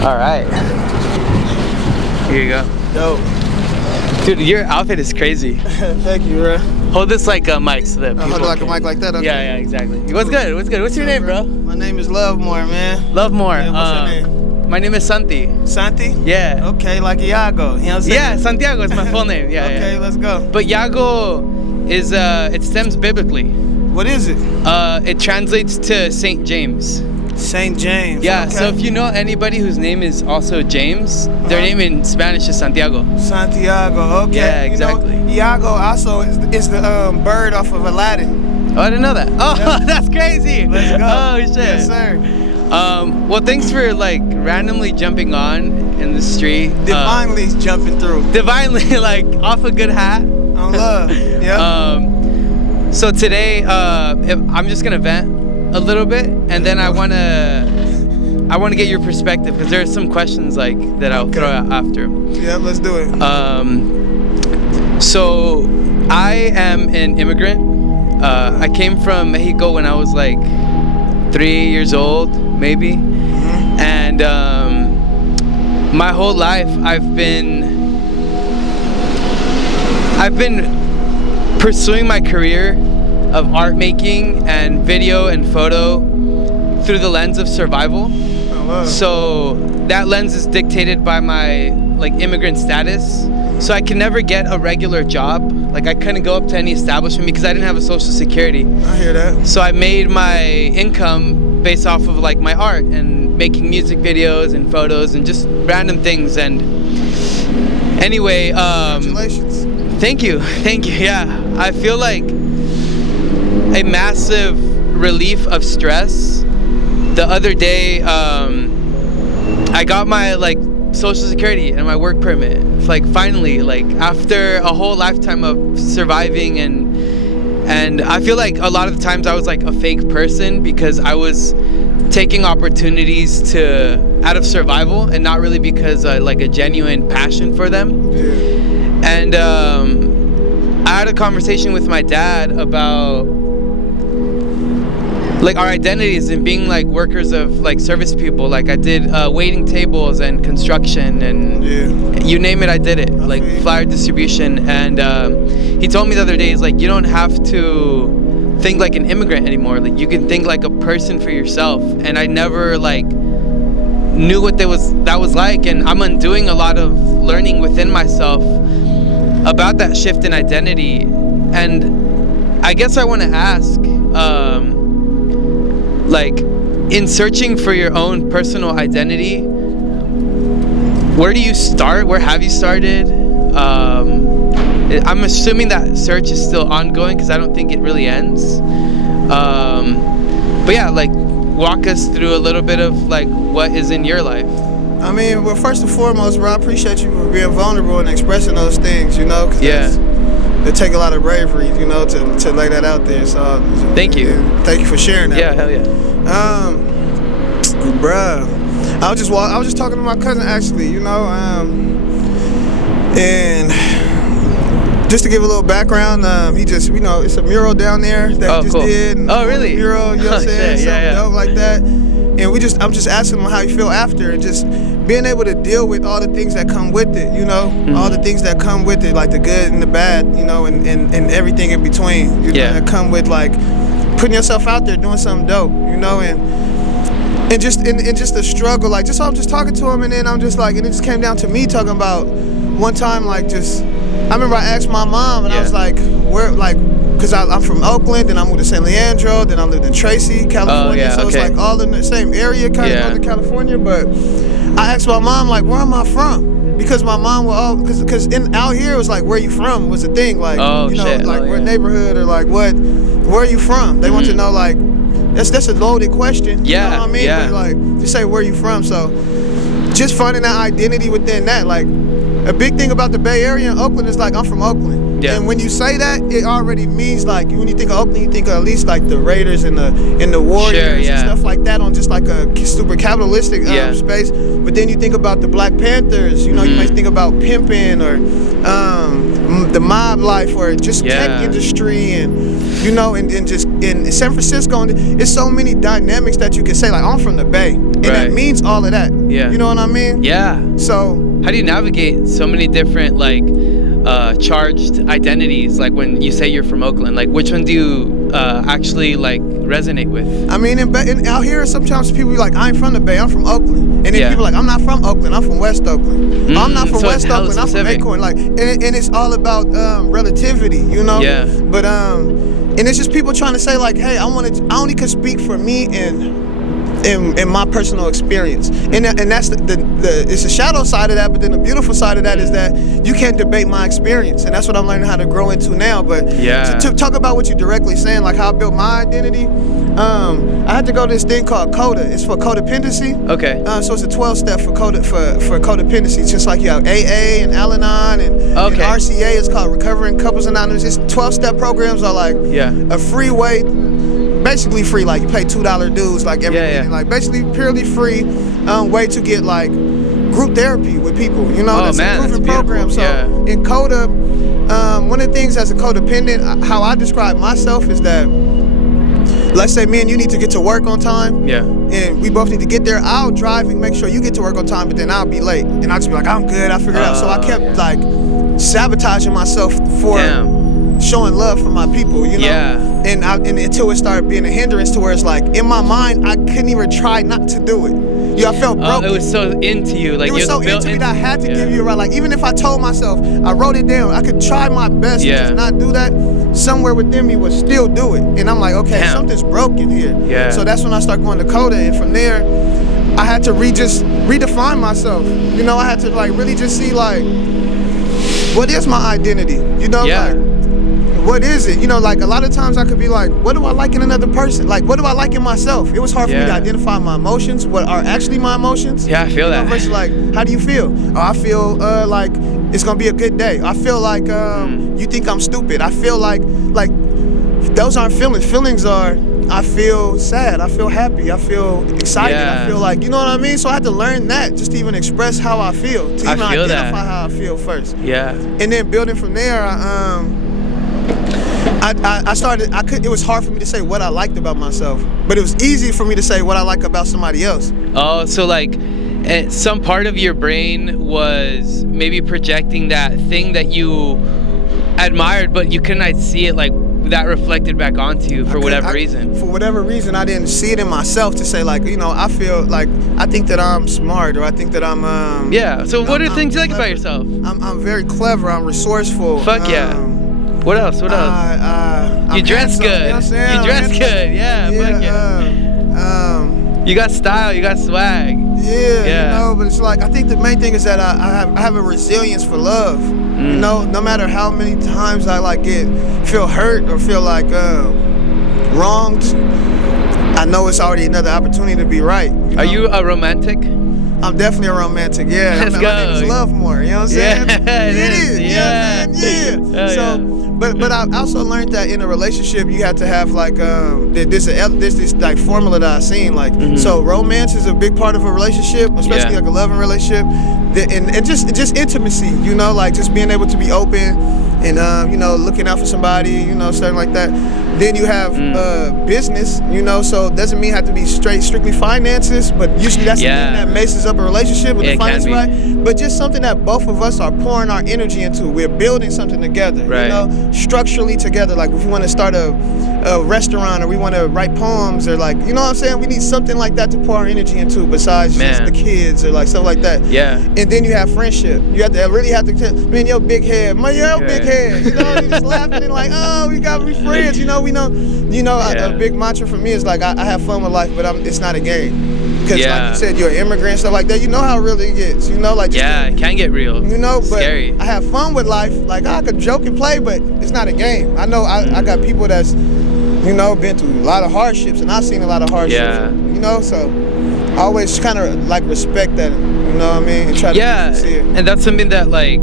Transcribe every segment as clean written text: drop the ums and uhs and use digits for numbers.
All right. Here you go. Dope. Dude, your outfit is crazy. Thank you, bro. Hold this like a mic so that people Hold it like a mic like that. Okay. Yeah, exactly. What's good? What's your name, bro? My name is Lovemore, man. Lovemore. Yeah, what's your name? My name is Santyi. Santyi? Yeah. Okay, like Iago. You know what I'm saying? Yeah, Santiago is my full name. Yeah. Okay, yeah. let's go. But Iago is it stems biblically. What is it? It translates to Saint James. Saint James. Yeah, okay. so if you know anybody whose name is also James, their name in Spanish is Santiago. Santiago, okay. Yeah, exactly. You know, Iago also is the bird off of Aladdin. Oh, I didn't know that. Oh, Yeah. That's crazy. Let's go. Oh, shit. Yes, sir. Well, thanks for like randomly jumping on in the street. Divinely jumping through. Divinely, like off a good hat. On love. Yeah. So today, I'm just gonna vent a little bit, and then I wanna get your perspective because there are some questions like that I'll throw out after. Yeah, let's do it. So I am an immigrant. I came from Mexico when I was like 3 years old, maybe, and my whole life I've been pursuing my career of art making and video and photo through the lens of survival. So that lens is dictated by my like immigrant status. So I can never get a regular job. Like I couldn't go up to any establishment because I didn't have a social security. I hear that. So I made my income based off of like my art and making music videos and photos and just random things. And anyway, Congratulations. Thank you. Yeah, I feel like a massive relief of stress. The other day, I got my like social security and my work permit. Like finally, like after a whole lifetime of surviving, and I feel like a lot of the times I was like a fake person because I was taking opportunities out of survival and not really because like a genuine passion for them. Yeah. And I had a conversation with my dad about like our identities and being like workers of like service people. Like I did waiting tables and construction and you name it, I did it. Like flyer distribution. And he told me the other day, he's like, you don't have to think like an immigrant anymore. Like you can think like a person for yourself. And I never like knew what that was like, and I'm undoing a lot of learning within myself about that shift in identity. And I guess I want to ask, like in searching for your own personal identity, where do you start? Where have you started? I'm assuming that search is still ongoing because I don't think it really ends. But yeah, like walk us through a little bit of like what is in your life. I mean, well, first and foremost, bro, I appreciate you for being vulnerable and expressing those things, you know, because it take a lot of bravery, you know, to lay that out there. So thank you. Thank you for sharing that. Yeah, hell yeah. Bruh, I was just talking to my cousin actually, you know, and just to give a little background, he just, you know, it's a mural down there that he just did. Oh, really? Mural, you know what I'm saying? Something dope like that. And I'm just asking him how you feel after, and just being able to deal with all the things that come with it, you know, all the things that come with it, like the good and the bad, you know, and everything in between, you know, that come with like putting yourself out there, doing something dope, you know, and just the struggle, like I'm just talking to him, and then I'm just like, and it just came down to me talking about one time, like just, I remember I asked my mom, and I was like, where, like, because I'm from Oakland, and I moved to San Leandro, then I lived in Tracy, California, so it's like all in the same area, kind of Northern California, but I asked my mom, like, where am I from? Because my mom would, because out here it was like, where you from was a thing, like, you know, like what neighborhood or like where are you from? They want to know, like, that's a loaded question, you know what I mean? But like, just say where you from, so just finding that identity within that, like, a big thing about the Bay Area and Oakland is like, I'm from Oakland. And when you say that, it already means like, when you think of Oakland, you think of at least like the Raiders and the Warriors and stuff like that on just like a super capitalistic space. But then you think about the Black Panthers, you know, you might think about pimping or the mob life or just tech industry and just in San Francisco, and it's so many dynamics that you can say, like, I'm from the Bay, and that means all of that. Yeah. You know what I mean? Yeah. So how do you navigate so many different like charged identities? Like when you say you're from Oakland, like which one do you actually like resonate with? I mean, out here sometimes people be like, I ain't from the Bay, I'm from Oakland, and then people are like, I'm not from Oakland, I'm from West Oakland. I'm not from West Oakland, I'm from Acorn. Like, and it's all about relativity, you know. Yeah. But and it's just people trying to say like, hey, I only can speak for me in my personal experience, and that's the it's the shadow side of that, but then the beautiful side of that is that you can't debate my experience, and that's what I'm learning how to grow into now. But to talk about what you're directly saying, like how I built my identity, I had to go to this thing called CODA. It's for codependency. Okay. So it's a 12-step for codependency. It's just like you have AA and Al-Anon and RCA. It's called Recovering Couples Anonymous. It's 12-step programs are like a free way. Basically free, like you pay $2 dues, like every minute, like basically purely free way to get like group therapy with people, you know. That's a proven program. So in CODA, one of the things as a codependent, how I describe myself is that, let's say me and you need to get to work on time, and we both need to get there. I'll drive and make sure you get to work on time, but then I'll be late, and I'll just be like, I'm good, I figured it out. So I kept like sabotaging myself for showing love for my people, you know, and until it started being a hindrance to where it's like in my mind I couldn't even try not to do it. I felt broken. It was so into you, like it was so into me that I had to give you a ride. Like even if I told myself, I wrote it down, I could try my best to just not do that, somewhere within me would still do it. And I'm like, okay, something's broken here. Yeah. So that's when I started going to CODA, and from there I had to redefine myself. You know, I had to like really just see like, what is my identity? You know, like, what is it? You know, like a lot of times I could be like, what do I like in another person? Like, what do I like in myself? It was hard for me to identify my emotions, what are actually my emotions. Yeah, I feel that. Versus like, how do you feel? Oh, I feel like it's gonna be a good day. I feel like you think I'm stupid. I feel like those aren't feelings. Feelings are, I feel sad, I feel happy, I feel excited, I feel like, you know what I mean? So I had to learn that just to even express how I feel, to even identify how I feel first. Yeah. And then building from there, it was hard for me to say what I liked about myself, but it was easy for me to say what I like about somebody else. Oh, so like some part of your brain was maybe projecting that thing that you admired, but you couldn't see it, like that reflected back onto you for whatever reason. For whatever reason, I didn't see it in myself to say like, you know, I feel like, I think that I'm smart, or I think that I'm so what are things you like about yourself? I'm very clever, I'm resourceful. Fuck yeah. What else? What else? You dress good. You know you dress good. Yeah. Fuck yeah. You got style. You got swag. Yeah. You know, but it's like, I think the main thing is that I have a resilience for love. You know, no matter how many times I like feel hurt or feel like wronged, I know it's already another opportunity to be right. Are you a romantic? I'm definitely a romantic, Let's go. My name is Love More, you know what I'm saying? Yeah, it is. Yeah. So, but I also learned that in a relationship you have to have like this like formula that I've seen, like so romance is a big part of a relationship, especially like a loving relationship, and just intimacy, you know, like just being able to be open and you know, looking out for somebody, you know, something like that. Then you have business, you know, so it doesn't mean it have to be strictly finances, but usually that's the thing that messes up a relationship with the finance, right? But just something that both of us are pouring our energy into. We're building something together, you know, structurally together. Like if we want to start a restaurant, or we want to write poems, or like, you know what I'm saying? We need something like that to pour our energy into besides just the kids or like something like that. Yeah. And then you have friendship. You have to really have to, man, your big head, big head. You know, you just laughing and like, oh, we gotta be friends. You know, a big mantra for me is like, I have fun with life, but it's not a game. Because like you said, you're an immigrant, stuff like that. You know how real it gets. You know, like it can get real. You know, but scary. I have fun with life. Like I could joke and play, but it's not a game. I know I got people that's, you know, been through a lot of hardships, and I've seen a lot of hardships. Yeah. You know, so I always kind of like respect that. You know what I mean? And try to see it. And that's something that like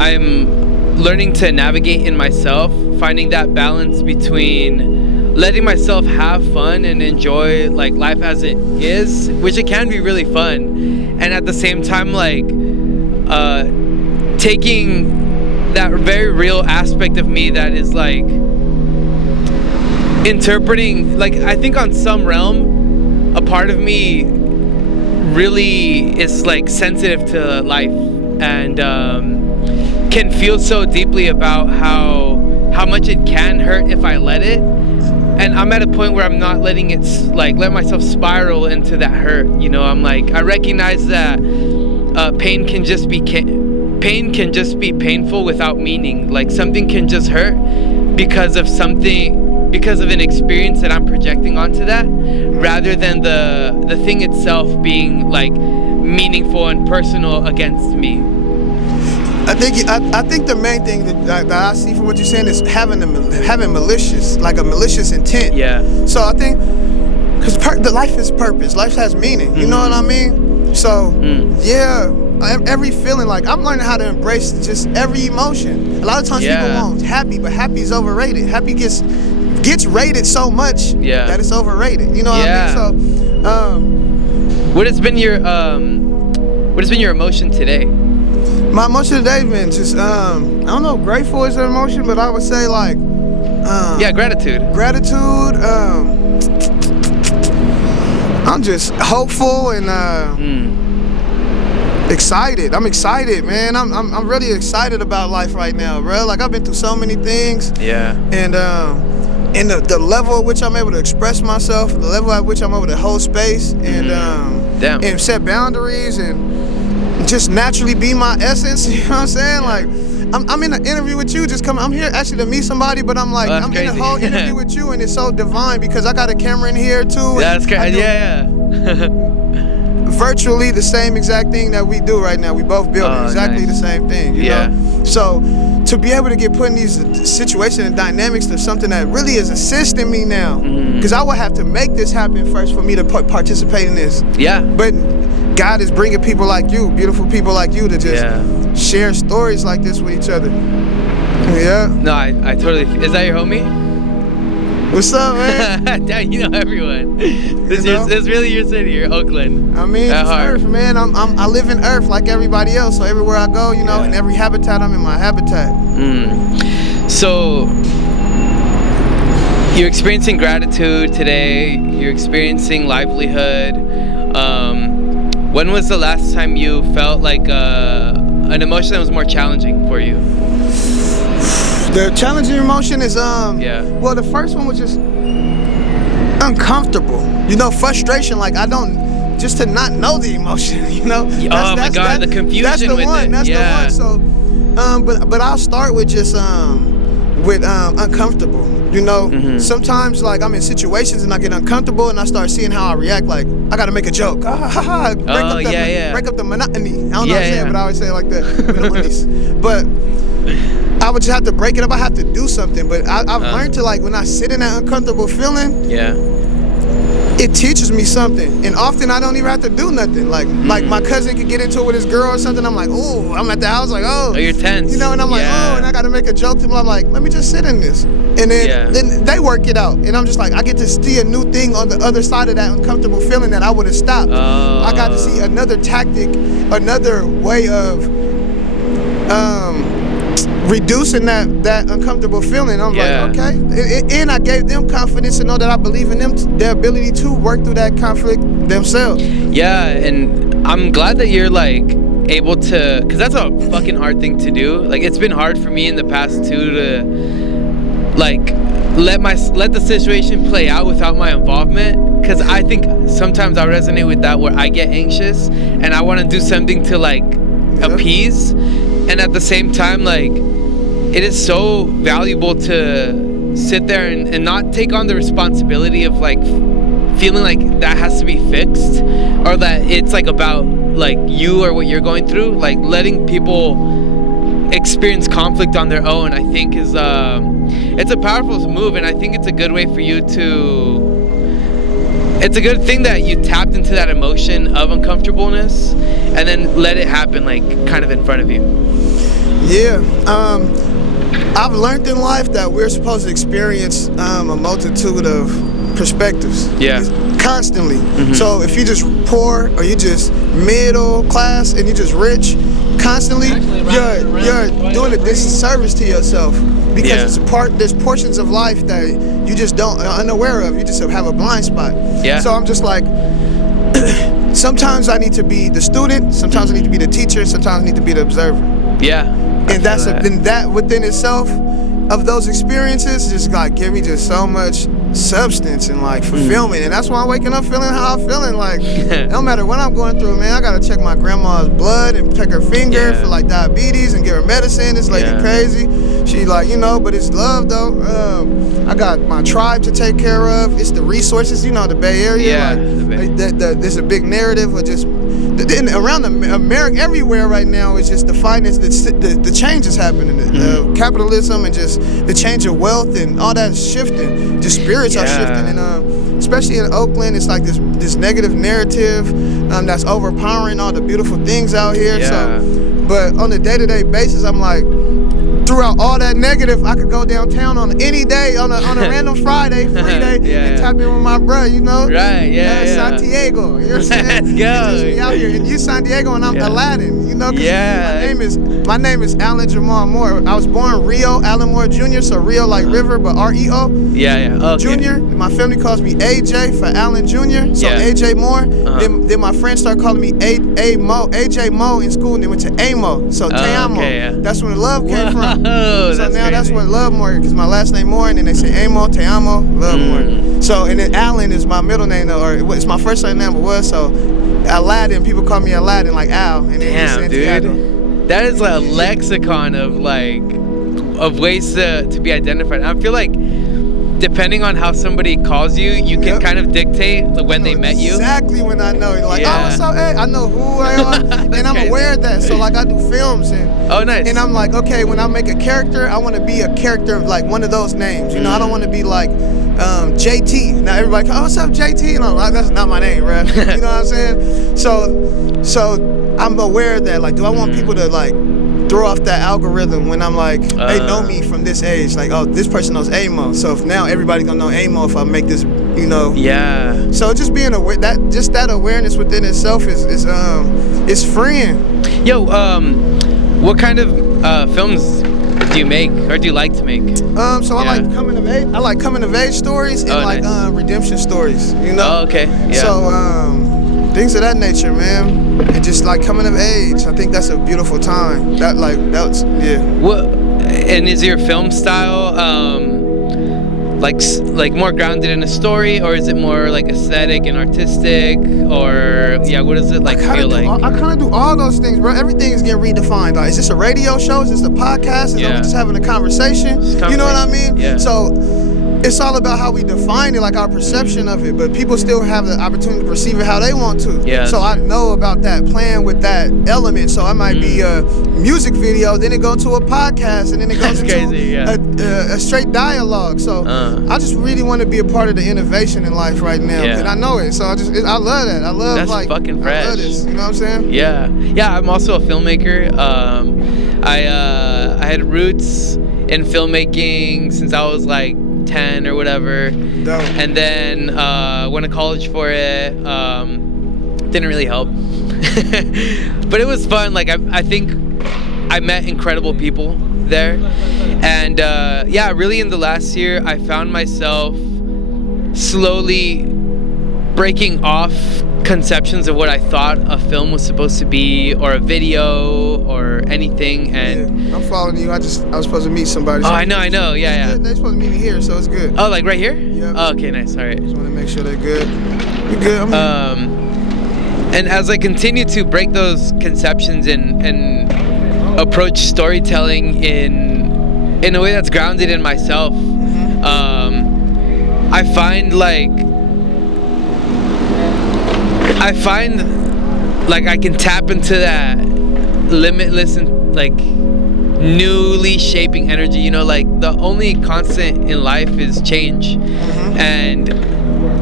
I'm learning to navigate in myself, finding that balance between letting myself have fun and enjoy like life as it is, which it can be really fun, and at the same time like taking that very real aspect of me that is like interpreting, like I think on some realm a part of me really is like sensitive to life and can feel so deeply about how much it can hurt if I let it. And I'm at a point where I'm not letting it like let myself spiral into that hurt. You know, I'm like, I recognize that pain can just be painful without meaning. Like something can just hurt because of an experience that I'm projecting onto that, rather than the thing itself being like meaningful and personal against me. I think the main thing that I see from what you're saying is having malicious, like a malicious intent. Yeah. So I think, because the life is purpose, life has meaning. You know what I mean? So yeah, every feeling, like I'm learning how to embrace just every emotion. A lot of times people want happy, but happy is overrated. Happy gets rated so much that it's overrated. You know what I mean? So, what has been your emotion today? My emotion today been just I don't know, grateful is an emotion, but I would say like gratitude. Gratitude. I'm just hopeful and excited. I'm excited, man. I'm really excited about life right now, bro. Like I've been through so many things. Yeah. And the level at which I'm able to express myself, the level at which I'm able to hold space and and set boundaries and just naturally be my essence. You know what I'm saying? Like I'm in an interview with you, I'm here actually to meet somebody, but I'm like, I'm crazy. In a whole interview with you, and it's so divine because I got a camera in here too. That's crazy. Virtually the same exact thing that we do right now. We both building exactly the same thing. You know? So to be able to get put in these situations and dynamics to something that really is assisting me now, because I would have to make this happen first for me to participate in this. Yeah. But God is bringing people like you, beautiful people like you, to just share stories like this with each other. Yeah. No, I totally. Is that your homie? What's up, man? Damn, you know everyone. This is really your city. You're Oakland. I mean, it's Earth, man. I live in Earth like everybody else. So everywhere I go, you know, in every habitat, I'm in my habitat. So you're experiencing gratitude today. You're experiencing livelihood. When was the last time you felt like an emotion that was more challenging for you? The challenging emotion is well, the first one was just uncomfortable. You know, frustration. Like just to not know the emotion. You know. The confusion. That's the with one. It. That's the one. So, but I'll start with just uncomfortable. You know, sometimes like I'm in situations and I get uncomfortable and I start seeing how I react. Like I gotta make a joke. Break up the monotony. I don't know how to say it, but I always say it like that. But I would just have to break it up. I have to do something. But I've learned to, like, when I sit in that uncomfortable feeling, it teaches me something. And often I don't even have to do nothing. Like my cousin could get into it with his girl or something. I'm like, oh, I'm at the house like, oh, you're tense. You know, and I'm like, oh, and I gotta make a joke to them. I'm like, let me just sit in this. And then they work it out. And I'm just like, I get to see a new thing on the other side of that uncomfortable feeling that I would have stopped. I got to see another tactic, another way of reducing that uncomfortable feeling. I'm like, okay. And I gave them confidence to know that I believe in them, their ability to work through that conflict themselves. Yeah, and I'm glad that you're like able to, because that's a fucking hard thing to do. Like it's been hard for me in the past too to like let the situation play out without my involvement, because I think sometimes I resonate with that where I get anxious and I want to do something to like appease, and at the same time like it is so valuable to sit there and not take on the responsibility of like feeling like that has to be fixed or that it's like about like you or what you're going through. Like letting people experience conflict on their own, I think is it's a powerful move, and I think it's a good way for you to, it's a good thing that you tapped into that emotion of uncomfortableness and then let it happen like kind of in front of you. I've learned in life that we're supposed to experience a multitude of perspectives. constantly. So if you just poor or you just middle class and you just rich, constantly, you're doing a disservice to yourself, because there's portions of life that you just don't unaware of. You just have a blind spot. So I'm just like, sometimes I need to be the student, sometimes I need to be the teacher, sometimes I need to be the observer. And that within itself, of those experiences, just like give me just so much substance and like fulfillment. And that's why I'm waking up feeling how I'm feeling. Like no matter what I'm going through, man, I gotta check my grandma's blood and check her finger for like diabetes and give her medicine. This lady crazy. She like, but it's love though. I got my tribe to take care of. It's the resources, the Bay Area. There's a big narrative of just around America, everywhere right now. It's just the finance, the change is happening, capitalism, and just the change of wealth and all that is shifting. Just spirits are shifting, and especially in Oakland, it's like this negative narrative that's overpowering all the beautiful things out here. So, but on a day-to-day basis, I'm like, throughout all that negative, I could go downtown on any day, on a random Friday, free day, and tap in with my bro, Santiago, you know what I'm saying? Let's go. Just be out here, and you San Diego, and I'm Aladdin, cause my name is Alan Jamal Moore. I was born Rio Allen Moore Jr., so Rio like river, but R-E-O. Junior. My family calls me AJ for Alan Jr., so AJ Moore. Then my friends started calling me AJ Mo in school, and they went to Amo, so Te Amo. That's when the love came from. So now that's what Love More, because my last name Moore, and then they say Amo, Te Amo, Love More. So, and then Alan is my middle name, or it's my first name, but was, so Aladdin, people call me Aladdin, like Al, and then Santiago. Dude, that is like a lexicon of ways to be identified. I feel like depending on how somebody calls you, you can kind of dictate when they met you. Exactly when I know. Like, oh, what's up? Hey, I know who I am, and I'm aware of that. So like I do films, and nice. And I'm like, okay, when I make a character, I want to be a character of like one of those names. I don't want to be like JT. Now everybody, oh, what's up, JT? And I'm like, that's not my name, bro. You know what I'm saying? So I'm aware of that. Like, do I want people to like throw off that algorithm when I'm like, they know me from this age, like, oh, this person knows Amo, so if now everybody gonna know Amo if I make this, so just being aware, that awareness within itself is freeing. What kind of films do you make, or do you like to make? I like coming of age. I like coming of age stories and redemption stories. So things of that nature, man. And just like coming of age, I think that's a beautiful time. What? And is your film style like more grounded in a story, or is it more like aesthetic and artistic, or what does it like feel like? I kind of do all those things, bro. Everything is getting redefined. Like, is this a radio show? Is this a podcast? Is we just having a conversation? You know what I mean? So it's all about how we define it, like our perception of it, but people still have the opportunity to perceive it how they want to. So I know about that, playing with that element. So I might be a music video, then it go to a podcast, and then it goes into a straight dialogue. So I just really want to be a part of the innovation in life right now, and I know it. So I love that. I love that's like fucking fresh. I love this. You know what I'm saying? I'm also a filmmaker. I had roots in filmmaking since I was like 10 or whatever. Dope. And then went to college for it. Didn't really help. But it was fun. Like I think I met incredible people there. And really in the last year I found myself slowly breaking off conceptions of what I thought a film was supposed to be, or a video, or anything. And I'm following you. I was supposed to meet somebody. Oh, I know. Yeah. They're supposed to meet me here, so it's good. Oh, like right here? Yeah. Oh, okay, nice. All right. Just want to make sure they're good. You're good. And as I continue to break those conceptions and approach storytelling in a way that's grounded in myself, I find I can tap into that limitless and like newly shaping energy. Like the only constant in life is change. And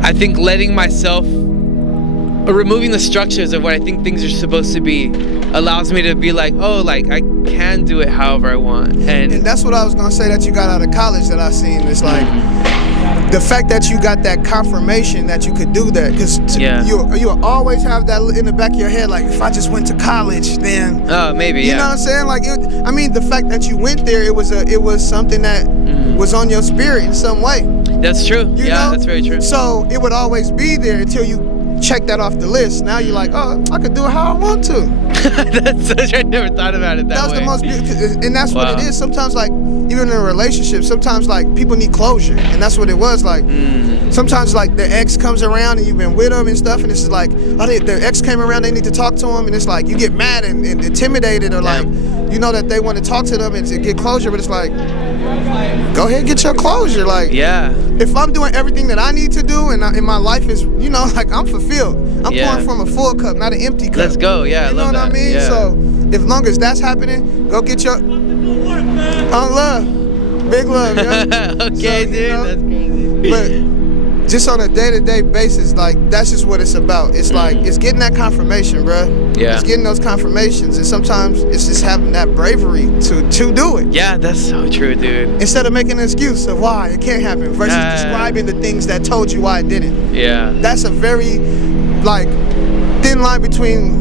I think letting myself, or removing the structures of what I think things are supposed to be, allows me to be like, oh, like I can do it however I want. And that's what I was gonna say that you got out of college that I seen. It's like the fact that you got that confirmation that you could do that, because you'll always have that in the back of your head, like, if I just went to college, then maybe, you know what I'm saying? Like, the fact that you went there, it was something that was on your spirit in some way. That's true. You know? That's very true. So it would always be there until you check that off the list. Now you're like, oh, I could do it how I want to. That's such, I never thought about it that way. That was the most beautiful, and that's what it is. Sometimes, like, even in a relationship, sometimes, like, people need closure, and that's what it was. Like, sometimes, like, the ex comes around and you've been with them and stuff, and it's like, the ex came around, they need to talk to him, and it's like, you get mad and intimidated, or like, you know that they want to talk to them and to get closure, but it's like, go ahead and get your closure. Like, if I'm doing everything that I need to do, and my life is, you know, like, I'm fulfilled. I'm pouring from a full cup, not an empty cup. Let's go. You know what I mean? Yeah. So, as long as that's happening, go get your love, big love. Yeah? Okay, so, dude, that's crazy. But just on a day-to-day basis, like, that's just what it's about. It's like, it's getting that confirmation, bro. Yeah. It's getting those confirmations, and sometimes it's just having that bravery to do it. Yeah, that's so true, dude. Instead of making an excuse of why it can't happen, versus describing the things that told you why it didn't. Yeah. That's a very, like, thin line between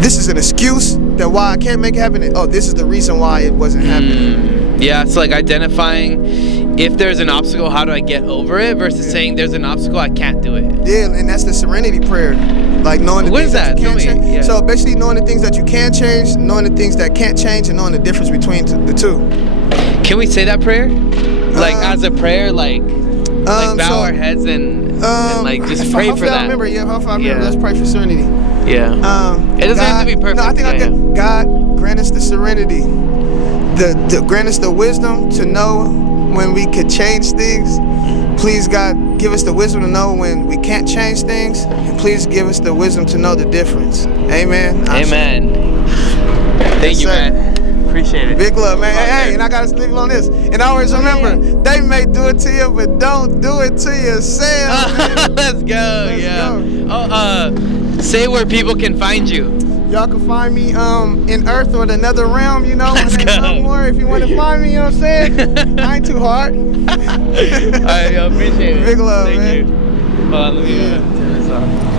this is an excuse that why I can't make it happen, and, oh, this is the reason why it wasn't happening. Yeah, it's like identifying if there's an obstacle, how do I get over it, versus saying there's an obstacle, I can't do it. Yeah, and that's the serenity prayer. Like, knowing the things that you can't change. Yeah. So basically knowing the things that you can change, knowing the things that can't change, and knowing the difference between the two. Can we say that prayer? Like, as a prayer, like bow our heads and like just pray for that. Hopefully I remember. Let's pray for serenity. Yeah. It doesn't have to be perfect. No, I think God grant us the serenity, grant us the wisdom to know when we could change things. Please, God, give us the wisdom to know when we can't change things, and please give us the wisdom to know the difference. Amen. Amen. Thank you, man. Appreciate it. Big love, man. Hey, and I gotta leave it on this. And always remember, they may do it to you, but don't do it to yourself. Let's go. Let's go. Oh, say where people can find you. Y'all can find me in Earth or another realm, you know. Let's go. Somewhere if you want to find me, you know what I'm saying? I ain't too hard. All right, yo, appreciate it. Big love, Thank man. you. Hold on, let me turn this off.